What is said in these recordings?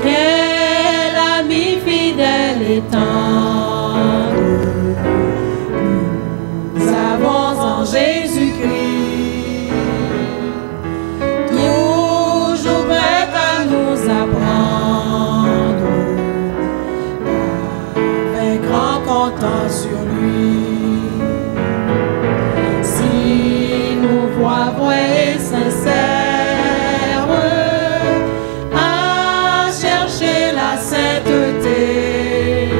Quel ami fidèle et tendre nous avons en Jésus-Christ, toujours prêt à nous apprendre, avec grand content sur lui. Si nous voix vraie et sincère à chercher la sainteté,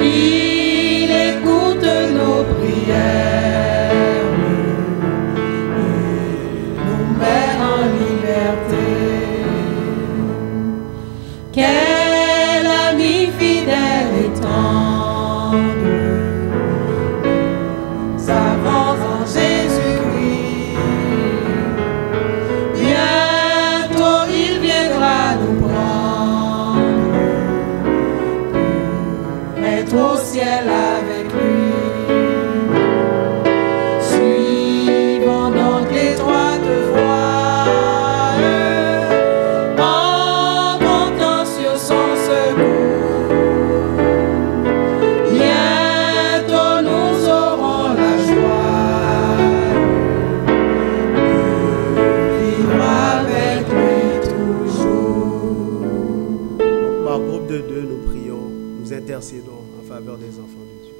il écoute nos prières et nous met en liberté. Quel ami fidèle et tendre nous avons en Jésus-Christ. Bientôt il viendra nous prendre pour être au ciel avec lui. Suivons donc l'étroite voie en comptant sur son secours. Bientôt nous aurons la joie de vivre avec lui toujours. Par groupe de deux, nous prions, nous intercédons en faveur des enfants de Dieu.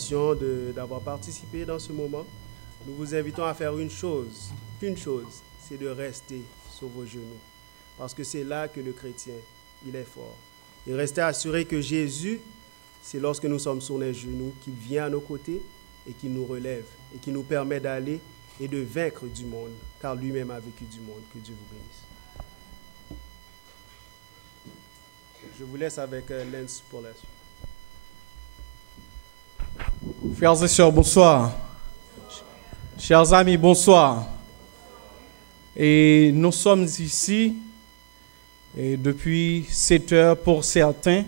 remercions d'avoir participé dans ce moment. Nous vous invitons à faire une chose, c'est de rester sur vos genoux. Parce que c'est là que le chrétien, il est fort. Et restez assurés que Jésus, c'est lorsque nous sommes sur les genoux qu'il vient à nos côtés et qu'il nous relève et qui nous permet d'aller et de vaincre du monde, car lui-même a vécu du monde. Que Dieu vous bénisse. Je vous laisse avec Lens pour la suite. Frères et sœurs, bonsoir. Chers amis, bonsoir. Et nous sommes ici et depuis 7 heures pour certains.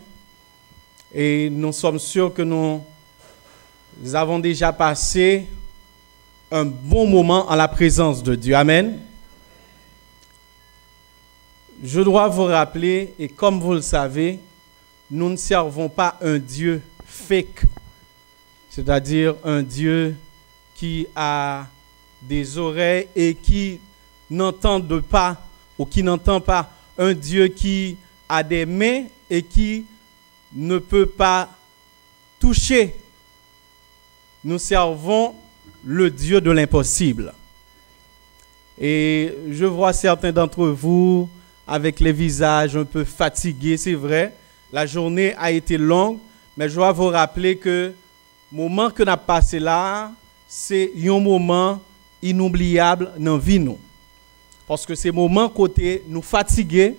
Et nous sommes sûrs que nous avons déjà passé un bon moment en la présence de Dieu. Amen. Je dois vous rappeler, et comme vous le savez, nous ne servons pas un Dieu fake, c'est-à-dire un Dieu qui a des oreilles et qui n'entend pas, ou qui n'entend pas, un Dieu qui a des mains et qui ne peut pas toucher. Nous servons le Dieu de l'impossible. Et je vois certains d'entre vous avec les visages un peu fatigués, c'est vrai. La journée a été longue, mais je dois vous rappeler que le moment que nous avons passé là, c'est un moment inoubliable dans la vie. Nous. Parce que c'est un moment côté nous fatigués,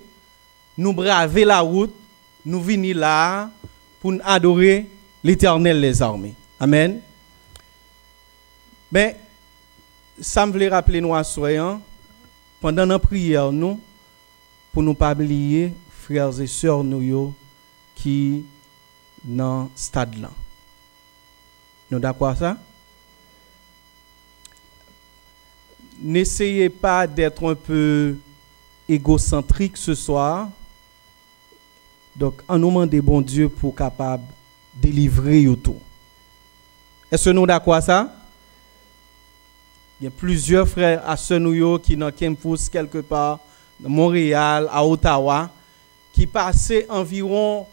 nous braver la route, nous venir là pour adorer l'Éternel les armées. Amen. Mais ça me voulait rappeler nous à soyant pendant notre prière nous pour nous pas oublier frères et sœurs nous qui dans stade là. Nous d'accord ça? N'essayez pas d'être un peu égocentrique ce soir. Donc, en nous demandant bon Dieu pour capable délivrer tout. Est-ce que nous d'accord ça? Il y a plusieurs frères à Senouyo qui dans campus quelque part, à Montréal, à Ottawa, qui passaient environ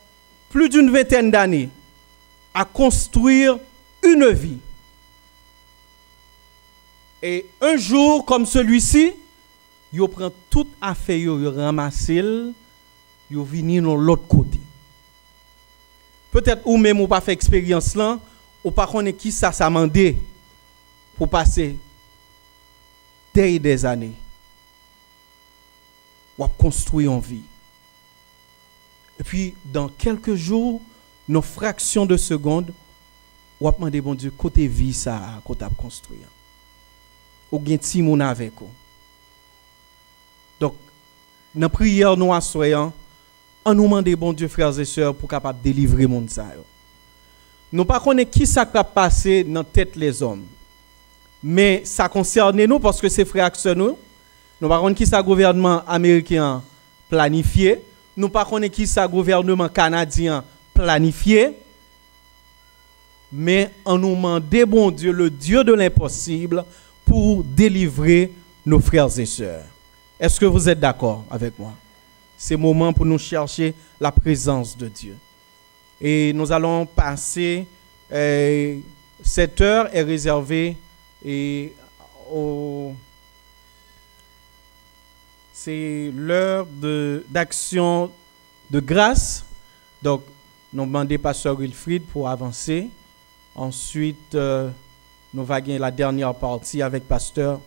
plus d'une vingtaine d'années à construire une vie. Et un jour comme celui-ci, ils prennent toute affaire, ils ramassent, ils viennent de l'autre côté. Peut-être ou même ou pas fait expérience là, ou pas connaît qui ça demandé pour passer des années. Ou construire une vie. Et puis dans quelques jours, nos fractions de secondes, ou a demandé bon Dieu côté vie ça côté construire. Ou gen ti moun avec vous. Donc dans prière nous assoyant, on nous demande bon Dieu frères et sœurs pour capable délivrer monde ça. Nous pas connaît qui ça va passer dans tête les hommes. Mais ça concerne nous parce que c'est frères et sœurs nous. Nous pas connaît qui ça gouvernement américain planifié, nous pas connaît qui ça gouvernement canadien planifié. Mais on nous demande bon Dieu, le Dieu de l'impossible, pour délivrer nos frères et sœurs. Est-ce que vous êtes d'accord avec moi? C'est le moment pour nous chercher la présence de Dieu. Et nous allons passer, cette heure est réservée c'est l'heure d'action de grâce. Donc, nous demandons pasteur Wilfried pour avancer. Ensuite, nous allons gagner la dernière partie avec pasteur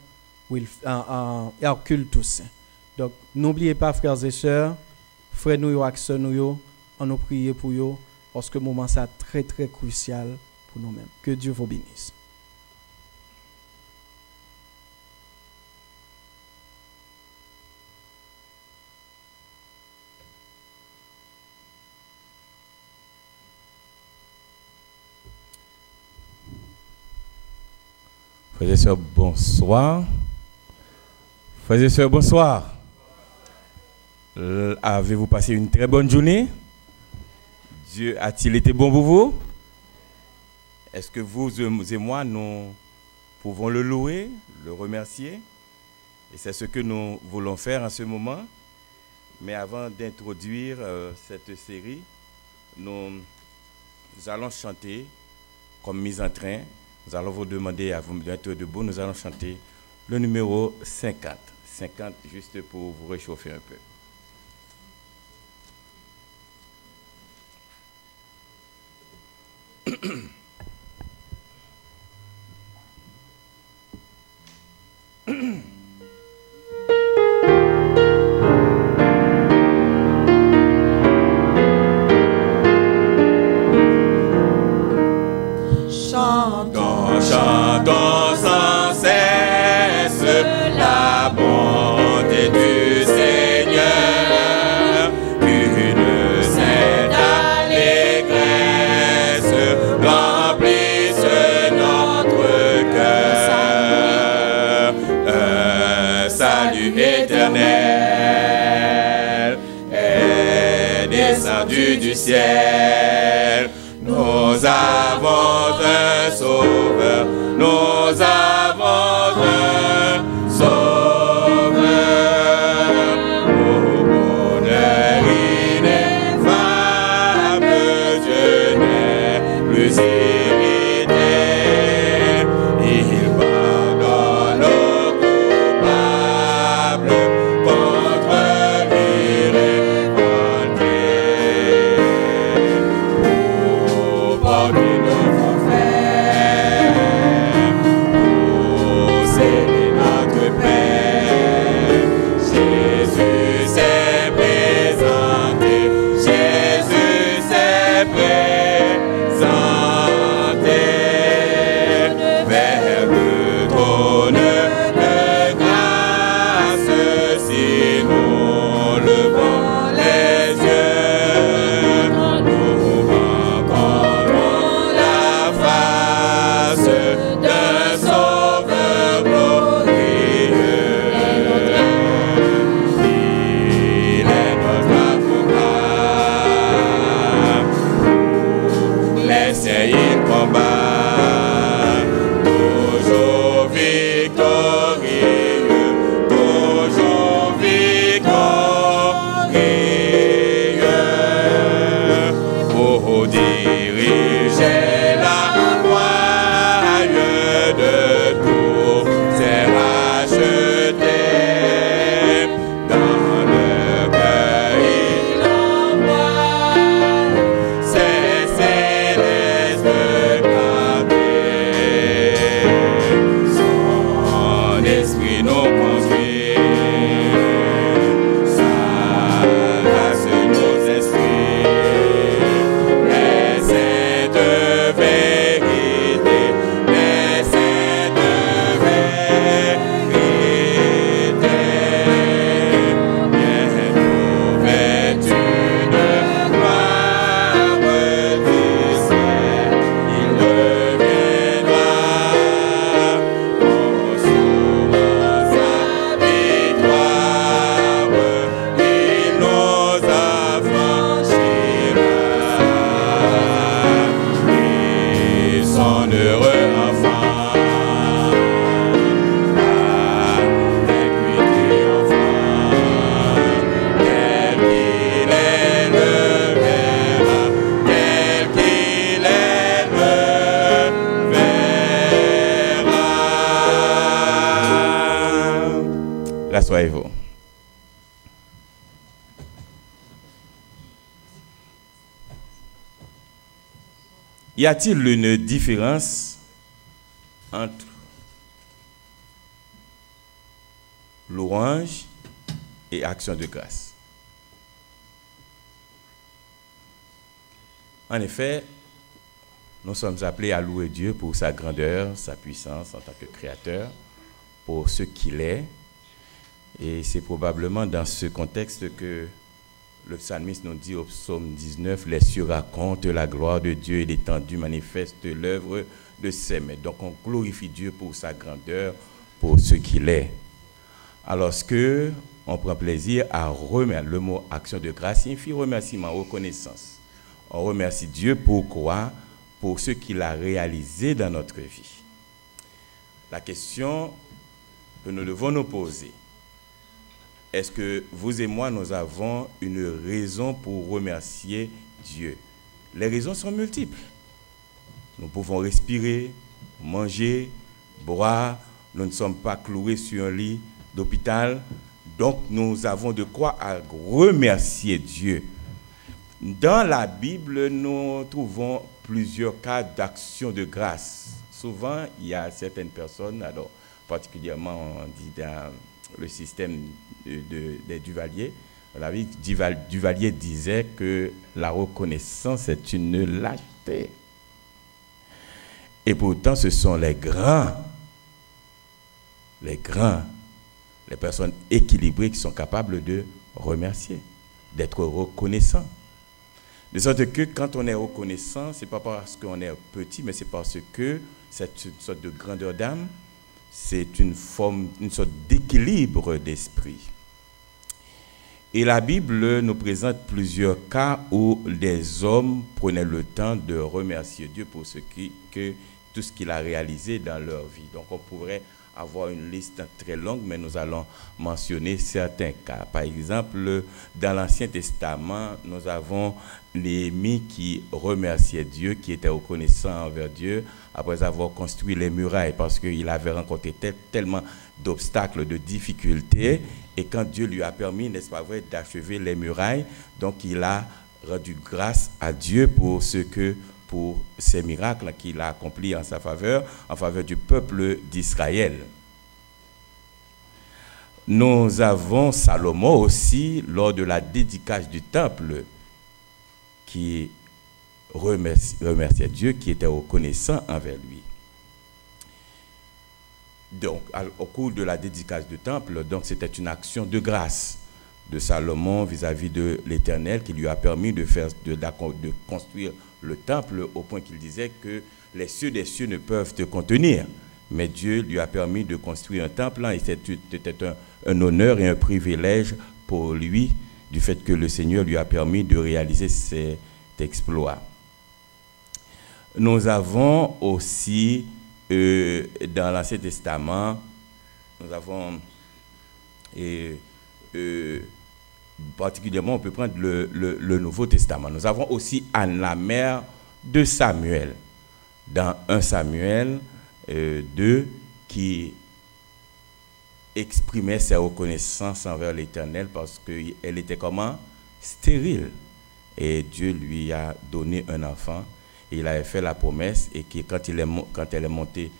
Hercule Toussaint. Donc, n'oubliez pas, frères et sœurs, frères nous et sœurs nous, on nous prie pour eux, parce que le moment c'est très très crucial pour nous-mêmes. Que Dieu vous bénisse. Frères et sœurs, bonsoir. Frères et sœurs, bonsoir. Avez-vous passé une très bonne journée? Dieu a-t-il été bon pour vous? Est-ce que vous et moi, nous pouvons le louer, le remercier? Et c'est ce que nous voulons faire en ce moment. Mais avant d'introduire cette série, nous allons chanter comme mise en train, nous allons vous demander à vous mettre debout. Nous allons chanter le numéro 50. 50 juste pour vous réchauffer un peu. Chantons, Chantons sans cesse la bonté du Seigneur, qu'une sainte allégresse remplisse notre cœur. Un salut éternel est descendu du ciel. Nous avons un sauveur, nous avons un sauveur. Au bonheur ineffable, Dieu n'est plus irrité. Il pardonne aux coupables contre l'irrévolté. Portez nos frères, pour sceller notre paix. Jésus s'est présenté, Jésus s'est présenté vers le trône de grâce. Si nous levons les yeux, nous rencontrons la face d'un sauveur glorieux. Il est notre avocat. Les siens il combat, toujours victorieux, toujours victorieux. Pour diriger la voie de tous ces rachetés. Dans le cœur il envoie ses célestes clartés. Son esprit nous conduit, sa grâce nous instruit. Les saintes vérités, les saintes vérités. Bientôt vêtus de gloire du ciel, il reviendra, consumant sa victoire, il nous affranchira. Ils sont heureux enfants, avec lui triomphant, tel qu'il est le verra, tel qu'il est le verra. Rassoyez-vous. Y a-t-il une différence entre louange et action de grâce? En effet, nous sommes appelés à louer Dieu pour sa grandeur, sa puissance en tant que créateur, pour ce qu'il est. Et c'est probablement dans ce contexte que le psalmiste nous dit au psaume 19, « Les cieux racontent la gloire de Dieu et l'étendue manifeste l'œuvre de ses mains. » Donc on glorifie Dieu pour sa grandeur, pour ce qu'il est. Alors que on prend plaisir à remercier, le mot action de grâce signifie remerciement, reconnaissance. On remercie Dieu pour quoi? Pour ce qu'il a réalisé dans notre vie. La question que nous devons nous poser, est-ce que vous et moi, nous avons une raison pour remercier Dieu? Les raisons sont multiples. Nous pouvons respirer, manger, boire. Nous ne sommes pas cloués sur un lit d'hôpital. Donc, nous avons de quoi à remercier Dieu. Dans la Bible, nous trouvons plusieurs cas d'action de grâce. Souvent, il y a certaines personnes, alors particulièrement on dit dans le système des Duvalier, la vie Duvalier disait que la reconnaissance est une lâcheté. Et pourtant, ce sont les personnes équilibrées qui sont capables de remercier, d'être reconnaissants. De sorte que quand on est reconnaissant, ce n'est pas parce qu'on est petit, mais c'est parce que c'est une sorte de grandeur d'âme, c'est une sorte d'équilibre d'esprit. Et la Bible nous présente plusieurs cas où des hommes prenaient le temps de remercier Dieu pour tout ce qu'il a réalisé dans leur vie. Donc on pourrait avoir une liste très longue, mais nous allons mentionner certains cas. Par exemple, dans l'Ancien Testament, nous avons Néhémie qui remerciait Dieu, qui était reconnaissant envers Dieu après avoir construit les murailles, parce qu'il avait rencontré tellement d'obstacles, de difficultés, et quand Dieu lui a permis, n'est-ce pas vrai, d'achever les murailles, donc il a rendu grâce à Dieu pour ces miracles qu'il a accomplis en sa faveur, en faveur du peuple d'Israël. Nous avons Salomon aussi, lors de la dédicace du temple, qui remerciait Dieu, qui était reconnaissant envers lui. Donc, au cours de la dédicace du temple, donc c'était une action de grâce de Salomon vis-à-vis de l'Éternel qui lui a permis de construire le temple au point qu'il disait que les cieux des cieux ne peuvent te contenir. Mais Dieu lui a permis de construire un temple et c'était un honneur et un privilège pour lui du fait que le Seigneur lui a permis de réaliser cet exploit. Nous avons aussi dans l'Ancien Testament, nous avons particulièrement, on peut prendre le Nouveau Testament. Nous avons aussi Anne, la mère de Samuel, dans 1 Samuel 2, qui exprimait sa reconnaissance envers l'Éternel parce qu'elle était comment? Stérile. Et Dieu lui a donné un enfant. Et il avait fait la promesse et quand elle est montée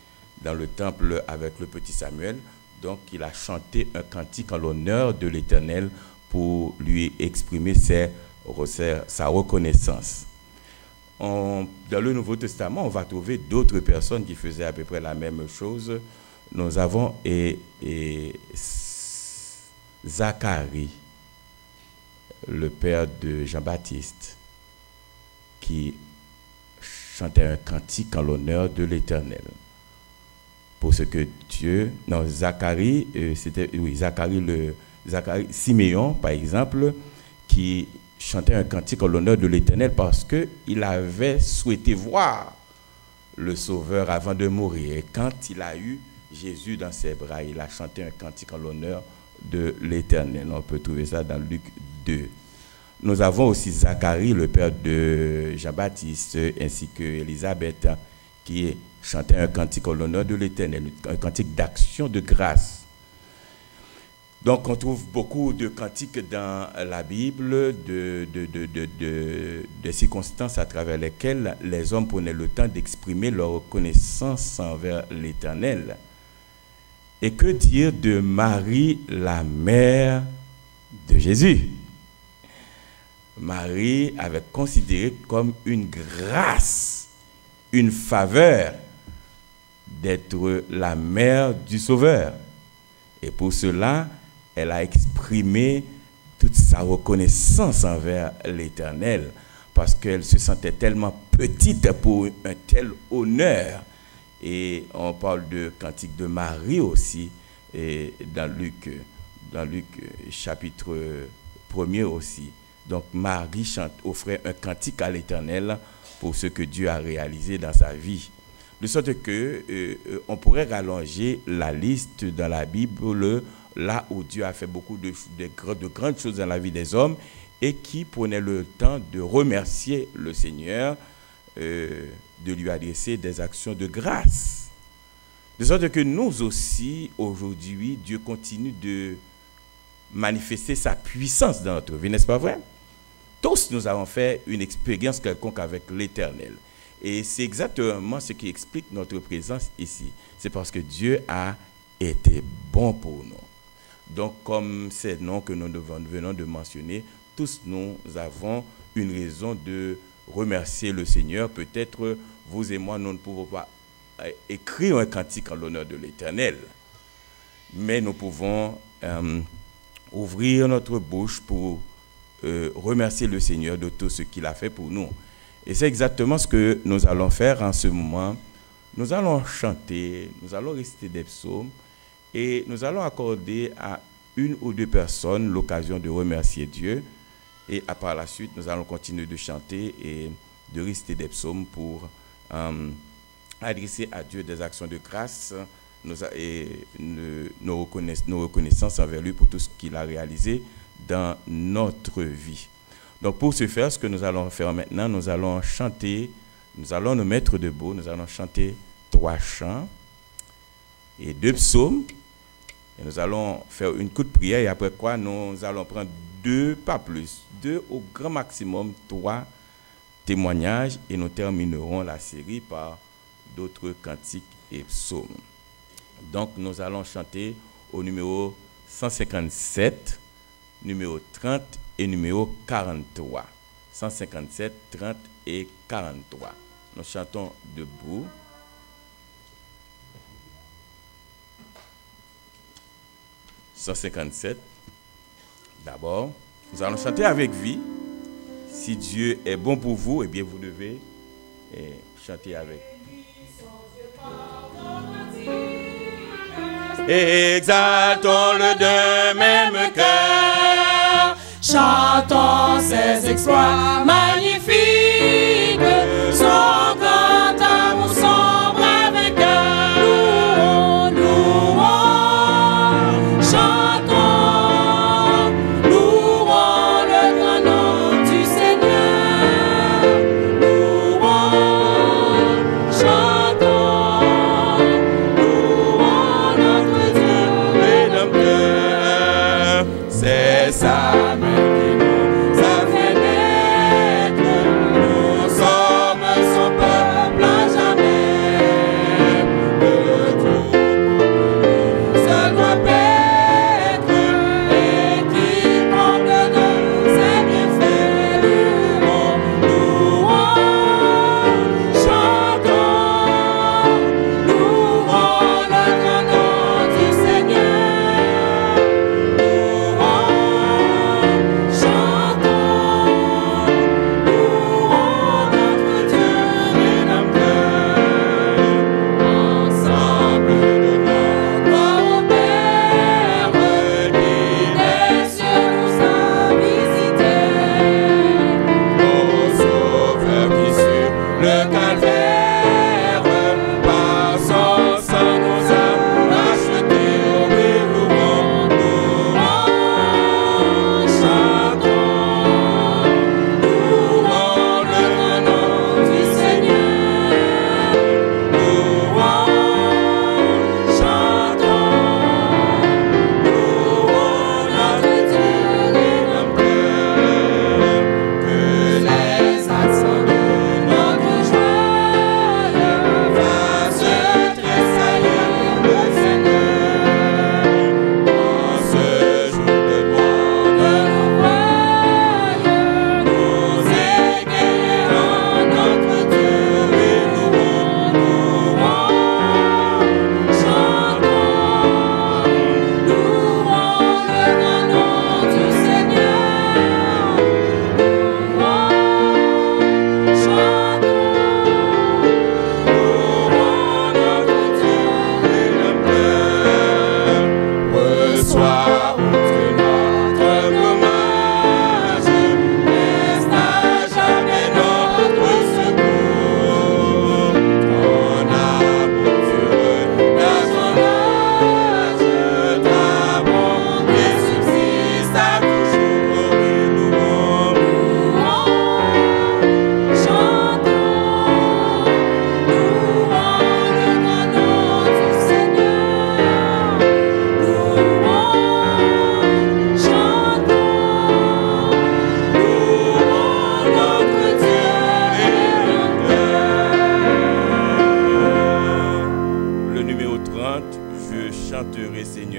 dans le temple avec le petit Samuel, donc il a chanté un cantique en l'honneur de l'Éternel pour lui exprimer sa reconnaissance. Dans le Nouveau Testament, on va trouver d'autres personnes qui faisaient à peu près la même chose. Nous avons Zacharie, le père de Jean-Baptiste, qui chantait un cantique en l'honneur de l'Éternel. Pour ce que Zacharie, Siméon, par exemple, qui chantait un cantique en l'honneur de l'Éternel parce qu'il avait souhaité voir le Sauveur avant de mourir. Et quand il a eu Jésus dans ses bras, il a chanté un cantique en l'honneur de l'Éternel. On peut trouver ça dans Luc 2. Nous avons aussi Zacharie, le père de Jean-Baptiste, ainsi que Élisabeth, qui chantait un cantique en l'honneur de l'Éternel, un cantique d'action de grâce. Donc, on trouve beaucoup de cantiques dans la Bible, de circonstances à travers lesquelles les hommes prenaient le temps d'exprimer leur reconnaissance envers l'Éternel. Et que dire de Marie, la mère de Jésus? Marie avait considéré comme une grâce, une faveur d'être la mère du Sauveur. Et pour cela, elle a exprimé toute sa reconnaissance envers l'Éternel parce qu'elle se sentait tellement petite pour un tel honneur. Et on parle de cantique de Marie aussi, et dans Luc chapitre 1er aussi. Donc Marie offrait un cantique à l'Éternel pour ce que Dieu a réalisé dans sa vie. De sorte que on pourrait rallonger la liste dans la Bible là où Dieu a fait beaucoup de grandes choses dans la vie des hommes et qui prenait le temps de remercier le Seigneur de lui adresser des actions de grâce. De sorte que nous aussi, aujourd'hui, Dieu continue de manifester sa puissance dans notre vie, n'est-ce pas vrai? Tous nous avons fait une expérience quelconque avec l'Éternel. Et c'est exactement ce qui explique notre présence ici. C'est parce que Dieu a été bon pour nous. Donc, comme c'est le nom que nous venons de mentionner, tous nous avons une raison de remercier le Seigneur. Peut-être vous et moi, nous ne pouvons pas écrire un cantique en l'honneur de l'Éternel, mais nous pouvons ouvrir notre bouche pour remercier le Seigneur de tout ce qu'il a fait pour nous. Et c'est exactement ce que nous allons faire en ce moment. Nous allons chanter, nous allons réciter des psaumes et nous allons accorder à une ou deux personnes l'occasion de remercier Dieu. Et par la suite, nous allons continuer de chanter et de réciter des psaumes pour adresser à Dieu des actions de grâce et nos reconnaissances envers lui pour tout ce qu'il a réalisé dans notre vie. Donc pour ce faire, ce que nous allons faire maintenant, nous allons chanter, nous allons nous mettre debout, nous allons chanter 3 chants et 2 psaumes. Et nous allons faire une courte prière et après quoi nous allons prendre 2, pas plus, 2 au grand maximum, 3 témoignages et nous terminerons la série par d'autres cantiques et psaumes. Donc nous allons chanter au numéro 157, numéro 30 et numéro 43. 157, 30 et 43. Nous chantons debout. « 157. D'abord, nous allons chanter avec vie. Si Dieu est bon pour vous, eh bien vous devez chanter avec. Exaltons-le de même cœur, Chantons ses exploits magnifiques, son grand amour, son brave cœur. Louons, louons, chantons, louons le grand nom du Seigneur. Louons, chantons, louons notre Dieu rédempteur. C'est ça.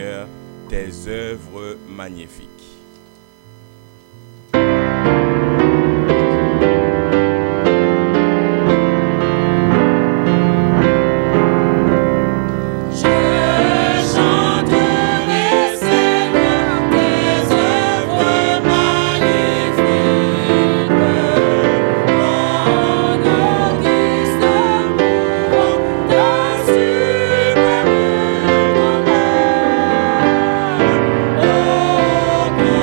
Seigneur, tes œuvres magnifiques. Oh,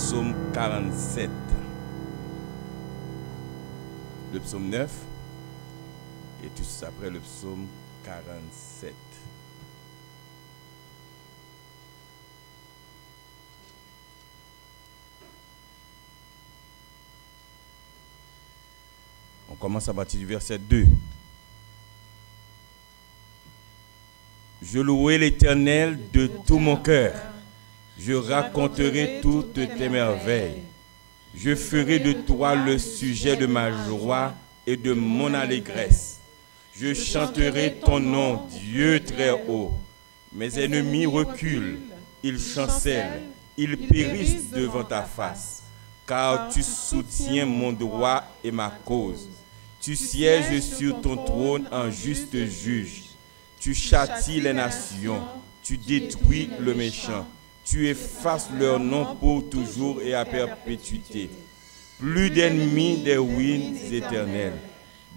psaume 47. Le psaume 9 et tout après le psaume 47. On commence à partir du verset 2. Je louerai l'Éternel de tout mon cœur. Je raconterai toutes tes merveilles. Je ferai de toi le sujet de ma joie et de mon allégresse. Je chanterai ton nom, Dieu très haut. Mes ennemis reculent, ils chancellent, ils périssent devant ta face. Car tu soutiens mon droit et ma cause. Tu sièges sur ton trône en juste juge. Tu châties les nations, tu détruis le méchant. Tu effaces leur nom pour toujours et à perpétuité. Plus d'ennemis des ruines éternelles,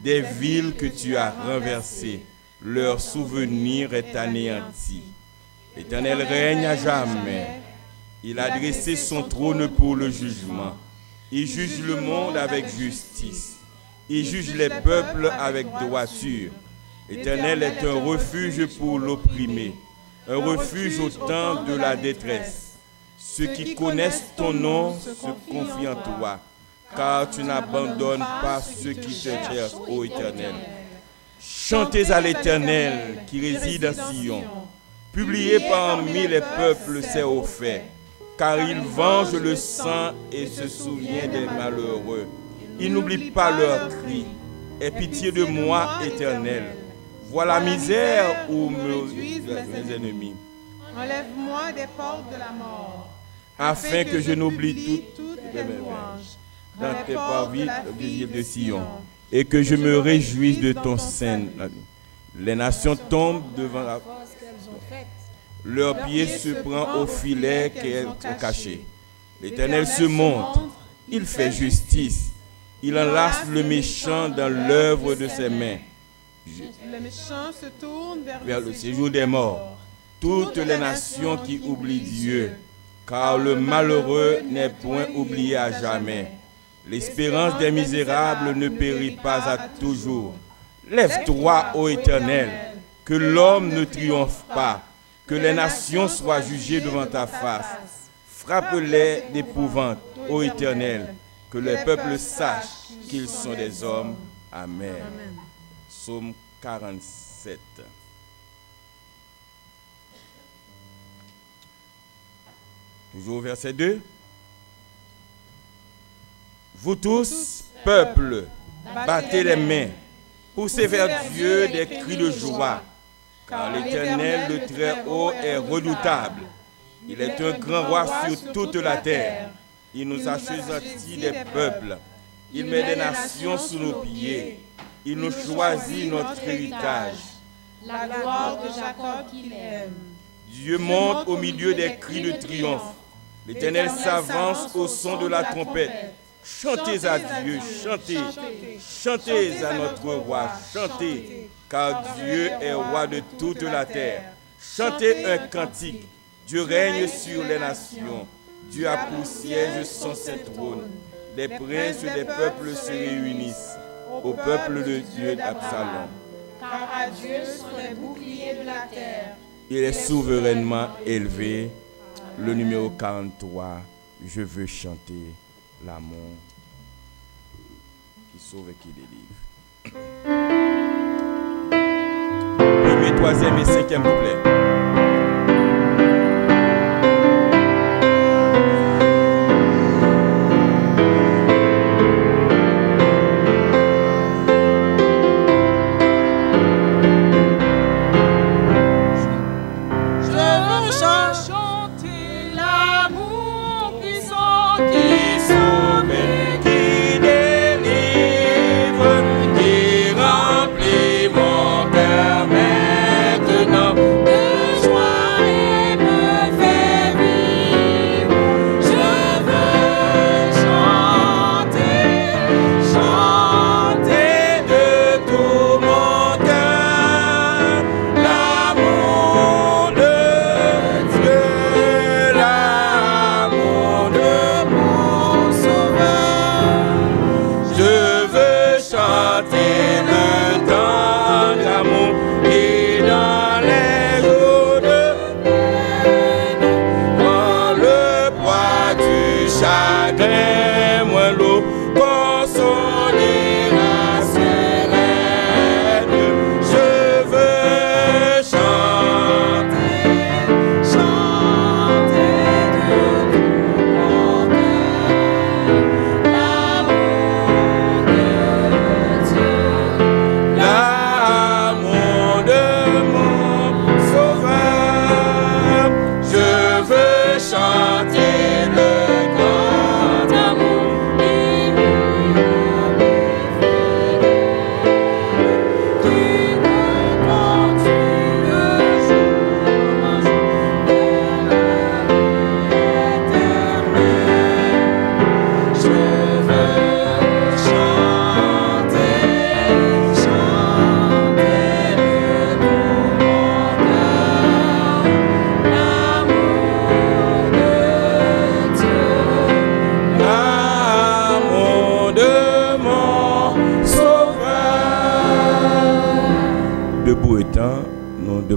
des villes que tu as renversées, leur souvenir est anéanti. L'Éternel règne à jamais. Il a dressé son trône pour le jugement. Il juge le monde avec justice. Il juge les peuples avec droiture. L'Éternel est un refuge pour l'opprimé, un refuge au temps de la détresse. Ceux qui connaissent ton nom se confient en toi, car tu n'abandonnes pas ceux qui te cherchent, ô Éternel. Chantez à l'Éternel qui réside en Sion. Publiez parmi les peuples ses hauts faits, car il venge le sang et se souvient des malheureux. Il n'oublie pas leurs cris. Aie pitié de moi, Éternel. Vois la misère où mes ennemis. Enlève-moi des portes de la mort, afin que je n'oublie toutes mes louanges dans tes parvis de Sion, et que je me réjouisse de ton sein. Les nations tombent devant la leur pied se prend au filet qu'elles ont caché. L'Éternel se montre, il fait justice, il enlace le méchant dans l'œuvre de ses mains. Le méchant se tourne vers le séjour des morts. Toutes les nations qui oublient Dieu, car le malheureux n'est point oublié à jamais. L'espérance des misérables ne périt pas à toujours. Lève-toi, ô Éternel, que l'homme ne triomphe pas, que les nations soient jugées devant ta face. Frappe-les d'épouvante, ô Éternel, que les peuples sachent qu'ils sont des hommes. Amen. Psaume 47. Toujours verset 2. Vous tous, peuple, battez les mains, poussez vers Dieu des cris de joie, car l'Éternel, le Très-Haut, est redoutable. Il est un grand roi sur toute la terre. Il nous a choisis des peuples. Il met des nations sous nos pieds. Il nous choisit notre héritage. La gloire de Jacob qu'il aime. Dieu monte au milieu des cris de triomphe. L'Éternel s'avance au son de la trompette. Chantez à Dieu, chantez. Chantez à notre roi, chantez. Car Dieu est roi de toute la terre. Chantez un cantique. Dieu règne sur les nations. Dieu a pour siège son saint trône. Les princes des peuples se réunissent au peuple de Dieu d'Absalom. Car à Dieu sont les boucliers de la terre. Il est souverainement élevé. Le numéro 43, je veux chanter l'amour qui sauve et qui délivre. Premier, troisième et cinquième couplet. De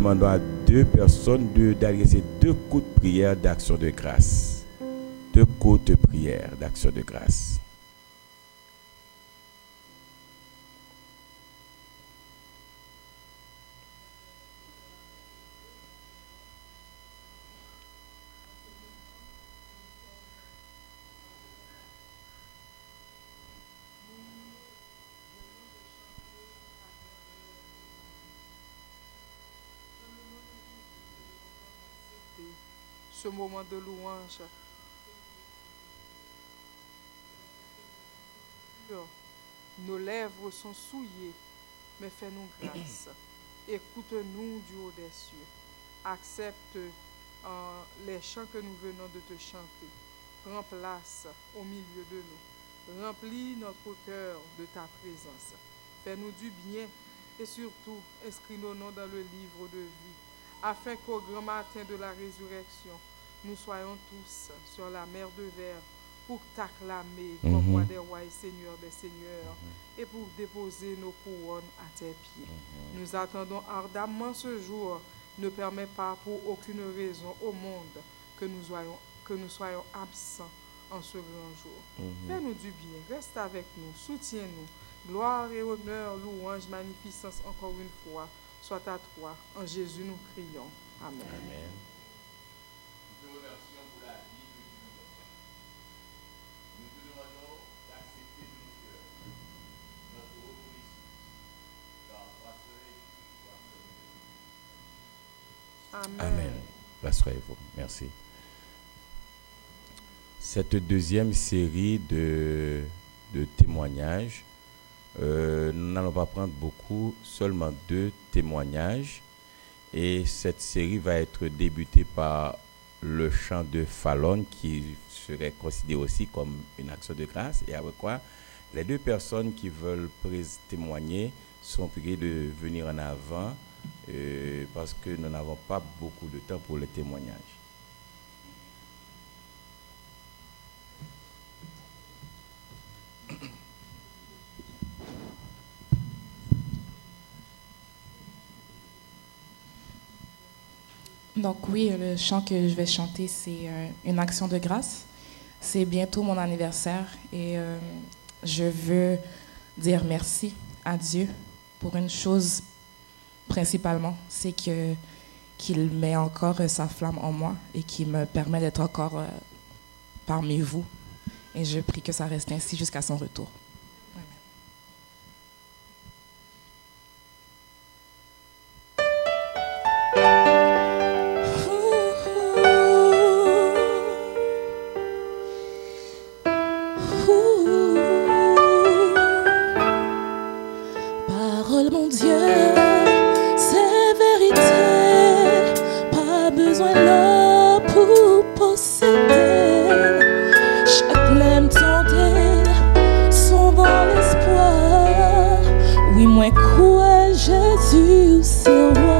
demandons à 2 personnes d'adresser 2 courtes prières d'action de grâce. 2 courtes prières d'action de grâce. Ce moment de louange. Nos lèvres sont souillées, mais fais-nous grâce. Écoute-nous du haut des cieux. Accepte les chants que nous venons de te chanter. Prends place au milieu de nous. Remplis notre cœur de ta présence. Fais-nous du bien et surtout inscris nos noms dans le livre de vie, afin qu'au grand matin de la résurrection, nous soyons tous sur la mer de verre pour t'acclamer comme roi des rois et seigneur des seigneurs et pour déposer nos couronnes à tes pieds. Nous attendons ardemment ce jour. Ne permets pas pour aucune raison au monde que nous soyons absents en ce grand jour. Fais-nous du bien, reste avec nous, soutiens-nous. Gloire et honneur, louange, magnificence encore une fois, soit à toi. En Jésus nous crions. Amen. Amen. Amen. Rassurez-vous. Merci. Cette deuxième série de témoignages, nous n'allons pas prendre beaucoup, seulement 2 témoignages. Et cette série va être débutée par le chant de Fallon, qui serait considéré aussi comme une action de grâce. Et après quoi, les 2 personnes qui veulent témoigner sont priées de venir en avant, parce que nous n'avons pas beaucoup de temps pour les témoignages. Donc oui, le chant que je vais chanter, c'est une action de grâce. C'est bientôt mon anniversaire et je veux dire merci à Dieu pour une chose principalement, c'est qu'il met encore sa flamme en moi et qu'il me permet d'être encore parmi vous. Et je prie que ça reste ainsi jusqu'à son retour. Parole, mon Dieu, c'est vérité, pas besoin là pour posséder. Chaque lème tendée sont dans l'espoir. Oui, moi, quoi, Jésus, c'est roi.